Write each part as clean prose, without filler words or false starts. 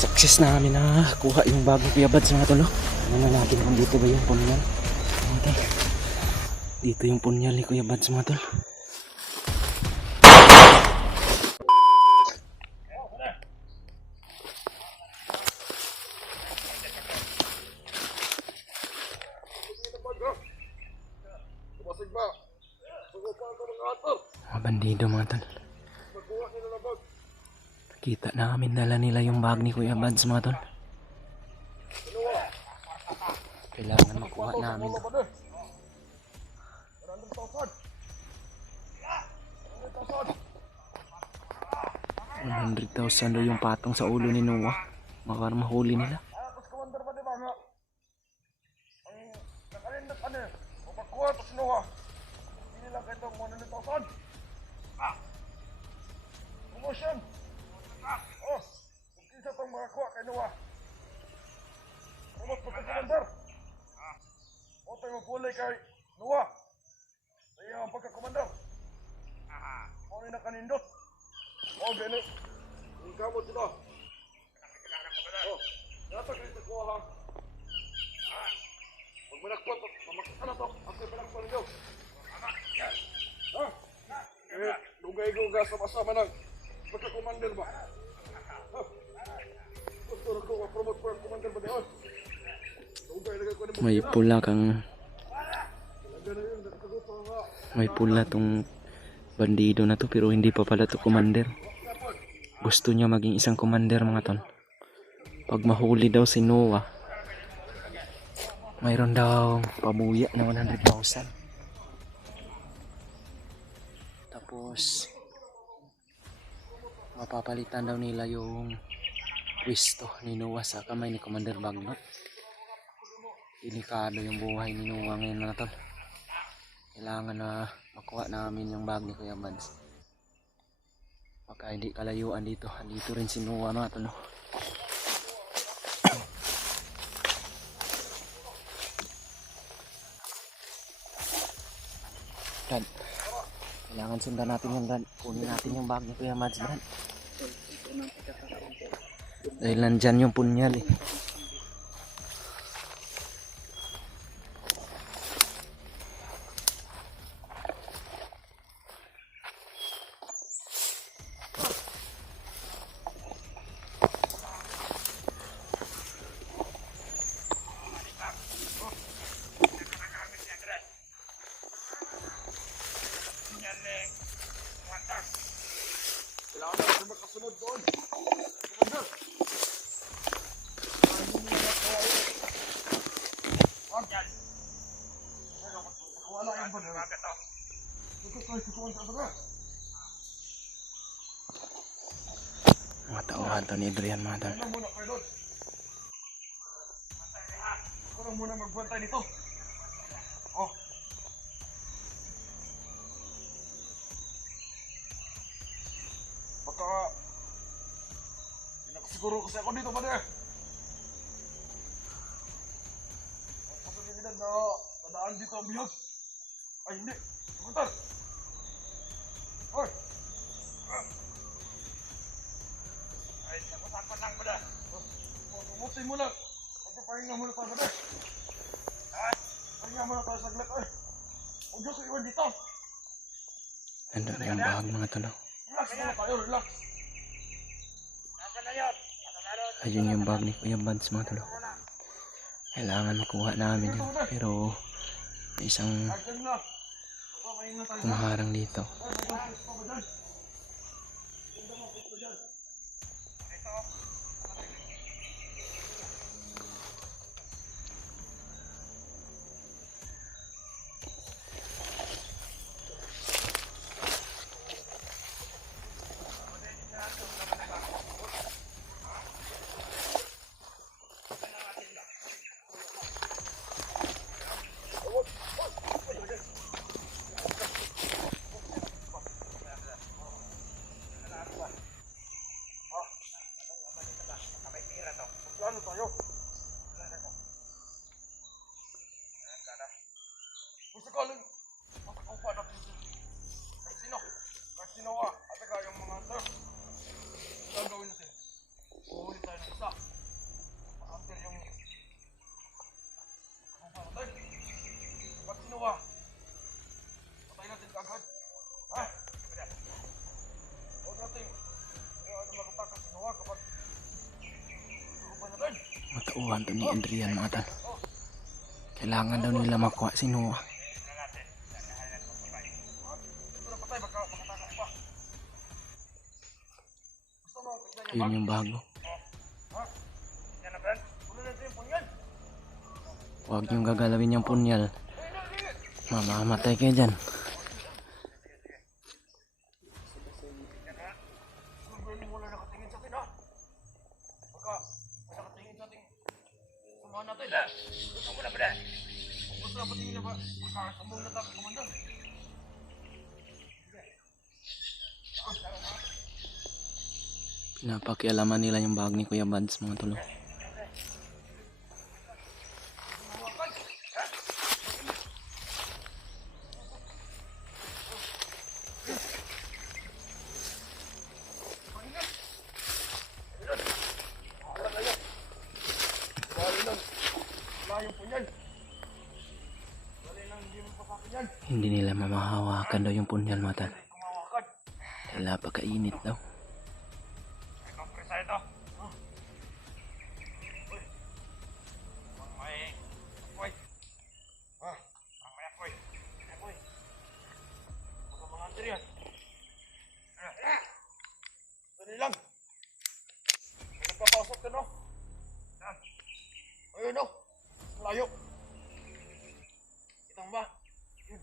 Success na kami na kuha yung bagong Kuya Bads mga tol. Ano na natin kung dito ba yung punyal. Okay. Dito yung punyal ni Kuya Bads mga tol. Mga bandido mga tol. Kita namin dala nila yung bag ni Kuya Bads mga tol. Kailangan makuha namin. 100,000 daw yung patong sa ulo ni Noah. Makar mahuli nila. Mapulay kay Noah. Saya ang pagkakomandar. Ano na kanindot? Oh, gani. Ang kamot sila. Oh, dapat kita kuha ha. Pag manakpot, mamakasana to. Ako pinakpot ninyo. Ha? Lugay-luga sama-sama ng pagkakomandar ba? Ha? Gusto na ko ma-promote for commander ba diyon? May pula tong bandido na to, pero hindi pa pala to commander. Gusto niya maging isang commander mga ton. Pag mahuli daw si Noah, mayroon daw pabuya na 100,000. Tapos mapapalitan daw nila yung pwesto ni Noah sa kamay ni Commander Bagnot. Delikado yung buhay ni Noah ngayon mga tol. Kailangan na makuha namin yung bag ni Kuya Bads. Baka hindi kalayuan dito. Andito rin si Noah mga tol. Dad, kailangan sundan natin yung Dad. Kunin natin yung bag ni Kuya Bads, Dad. Dahil nandyan yung punyal eh. Mga tauhan to ni Adrian mga tol. Ako lang muna magbantay nito. Oh. Baka pinakasiguro kasi ako dito ba deh. Ang posibilidad na dadaan dito ang bihag. Ay hindi, sebentar. Hoy. Ay, sapat lang ba deh. Tumutin mo lang. Pahinga muna tayo ba deh. Pahinga muna tayo saglit eh. Huwag Diyos iwan dito. Nandun na yung bahag mga tol. Relax muna tayo, relax. Ayun yung bag ni Kuya Bads mga tol. Kailangan makuha namin yun. Pero may isang kumaharang dito. Gagawin to ni Adrian mga tol. Kailangan daw nila makuha si Noah. Ayun yung bago. Huwag niyong gagalawin yung punyal. Mamamatay kayo dyan. Pinapakialaman nila yung bag ni Kuya Bads mga tol. Hindi nila mamahawakan daw yung punyal mga tol. Dahil napakainit daw. Dali lang. Nagpapasok ka, no? Ayun, no? Layo. Kita mo ba? Yun.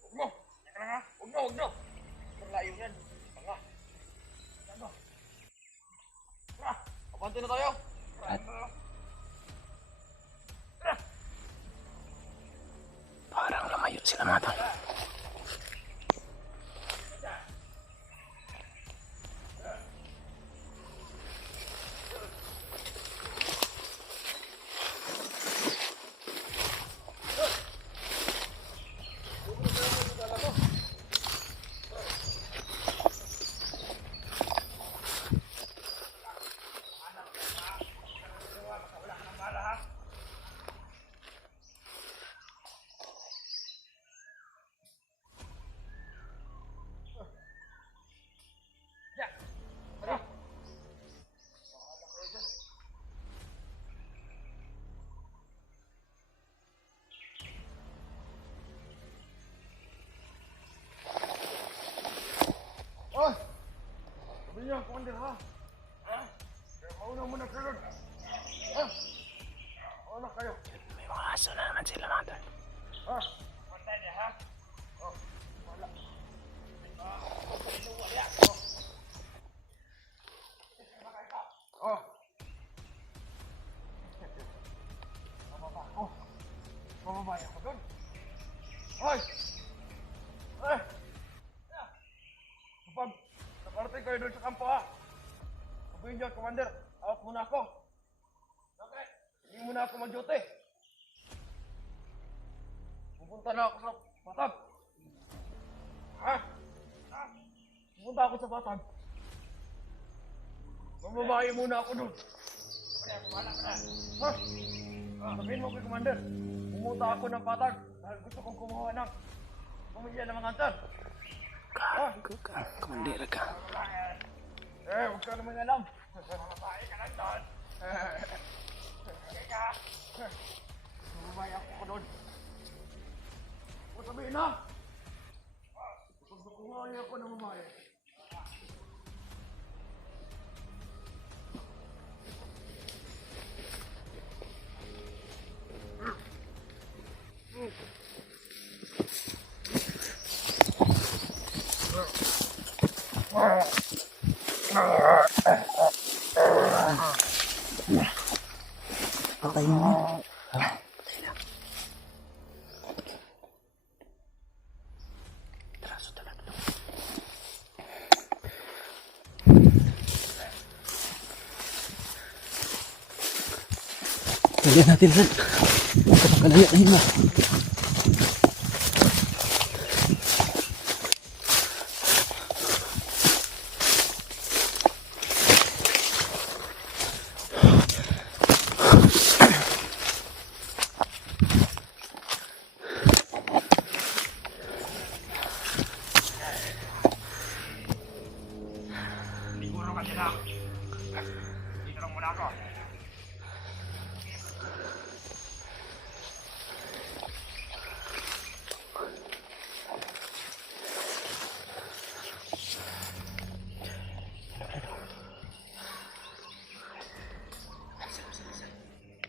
Huwag mo. Teka lang, ha? Huwag na. Layo yan. Tanga. Ano? Tara. Abante na tayo. At parang lumayo sila mga tol. Oh! Sabi niyo, Commander, ha? Ha? Kaya mauna mo na kayo. Ha? Mauna kayo. May mga aso na naman sila mga tol. Ha? Pantay niya, ha? Oh, wala. Oh. Mababa ako. Mamabaya ako doon. Hoy! Eh! Kapag nakarating kayo doon sa kampo, ha? Sabihin niyo, Commander, out muna ako. Okay? Hindi muna ako mag-duty. Pupunta na ako sa Batag. Ha? Ha? Pupunta ako sa Batag. Mamabahay muna ako doon. Ha? Sabihin mo kay Commander, pumunta ako ng Batag dahil gusto kong kumuha ng pamilya ng mga antar. Gago ka. Komandera ka. Huwag ka naman alam. Mamabahay ka lang doon. Mamabahay ako doon. Huwag sabihin na. Huwag kukuhain ako ng mamahay. Okay na. Traso talaga to. Lagyan natin rin. Kapagkalaya na yun na.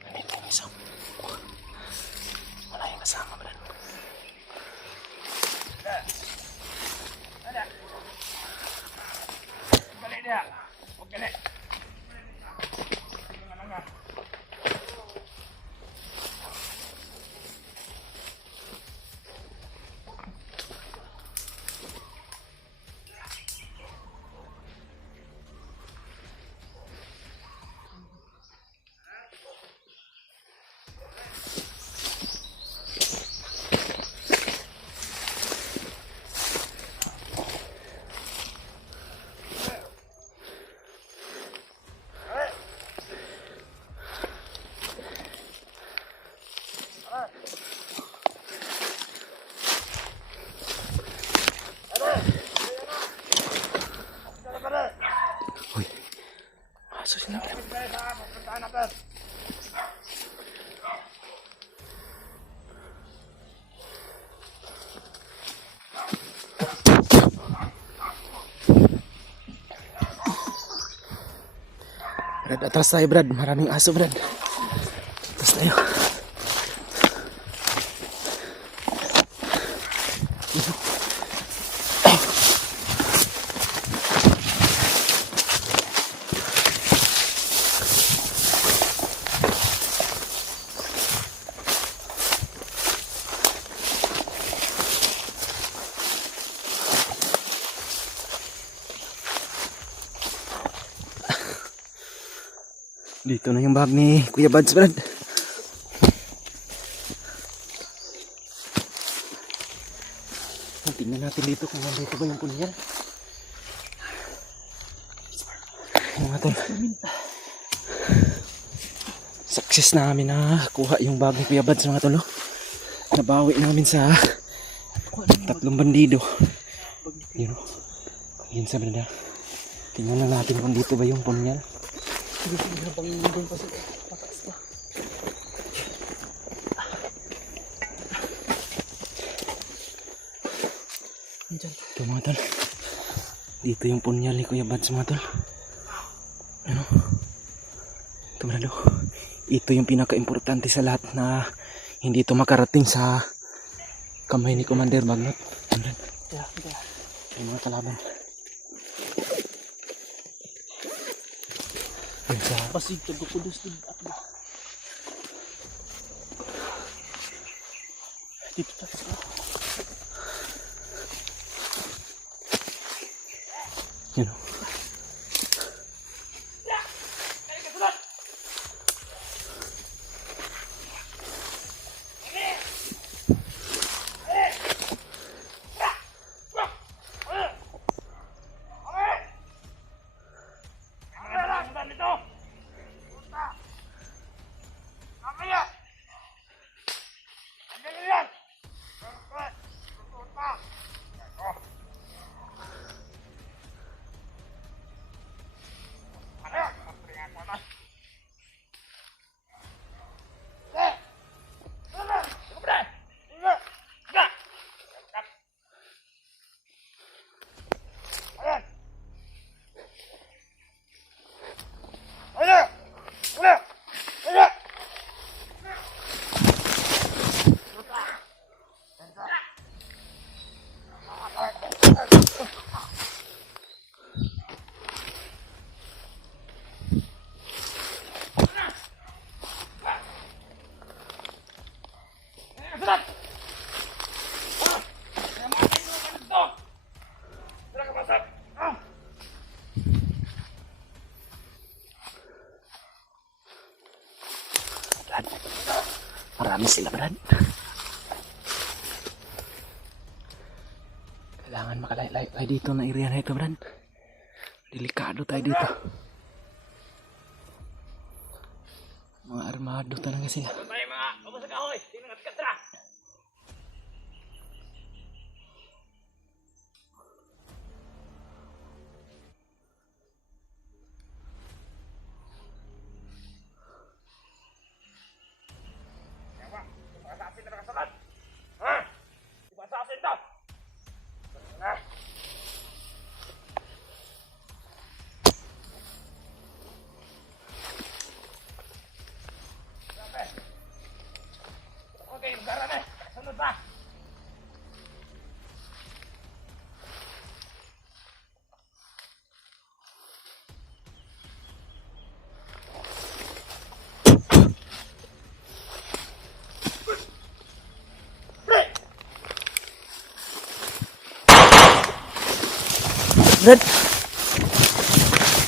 Nandito yung isang. Wala yung kasama, Brad. Uy, aso sila. Brad, atras tayo, Brad. Maraming aso, Brad. Atras tayo. Dito na yung bag ni Kuya Buds, Brad. Tingnan natin dito kung nandito ba yung punyal. Yung mga tol. Success namin na kuha yung bag ni Kuya Buds, mga tol. Nabawi namin sa 3 bandido. Yun o. Yun sa Brad. Tingnan na natin kung dito ba yung punyal. Sige, habang nandun pa sila. Pataas pa. Andyan. Ito mga tol. Dito yung punyal ni Kuya Buds, mga tol. Ano? Ito Brad. Ito yung pinaka-importante sa lahat na hindi ito makarating sa kamay ni Commander Magnot. Brad. Kaya. Yung mga kalaban. Yun sa Pasig, tagupulos din. Dito tayo. yun o. Brad. Marami sila, Brad. Kailangan makalayo tayo dito na area na ito, Brad. Delikado tayo dito. Mga armado talaga sila. May mga kabasag ahoy. Tingnan natin katra. Brad,